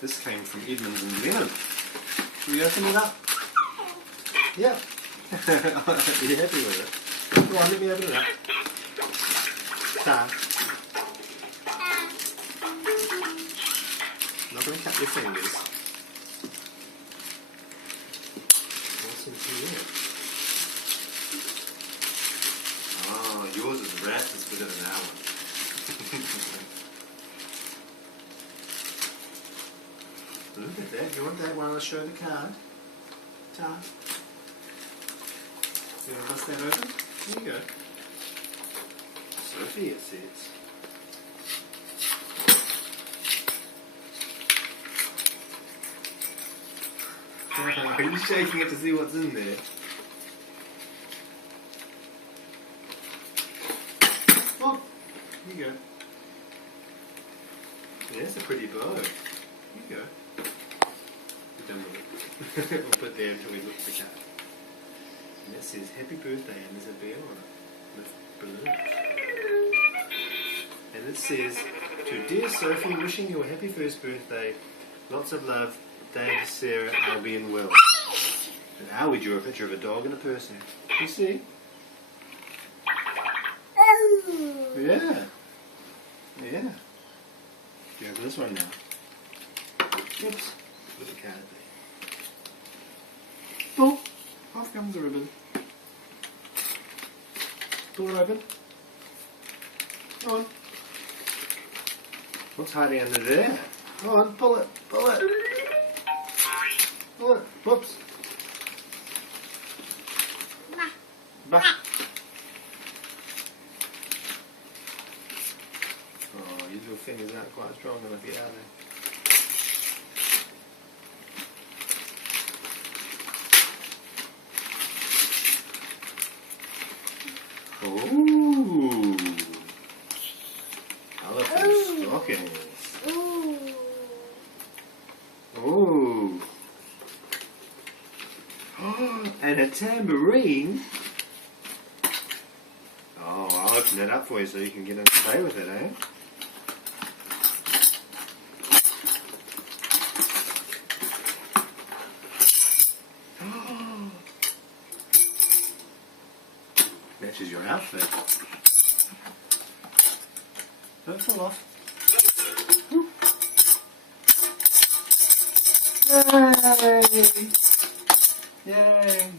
This came from Edmonds and Lennon. Should we open it up? Yeah. Are you happy with it? Go on, let me open it up. Start. I'm not going to cut your fingers. What's in here? Oh, yours is wrapped as bigger than our one. Look at that. You want that one? I'll show the card. Ta. You want to bust that open? There you go. Sophie, it says. Are you shaking it to see what's in there? Oh, here you go. There's a pretty bow. Here you go. We're done with it. We'll put there until we look at the card. And that says happy birthday and there's a bear on it with balloons. And it says, to dear Sophie, wishing you a happy first birthday. Lots of love. Dave, Sarah, Albie and Will. And Albie drew a picture of a dog and a person. You see? Yeah. Yeah. You open this one now. Oops. Put the card there. Oh, off comes the ribbon. Pull it open. Come on. What's hiding under there? Come on, pull it. Pull it. Pull it. Whoops. Bah. Oh, your little fingers aren't quite strong enough yet, are they? Ooh. Colourful stockings. Ooh. And a tambourine. Oh, I'll open it up for you so you can get in and play with it, eh? Matches your outfit. Don't fall off. Yay! Yay!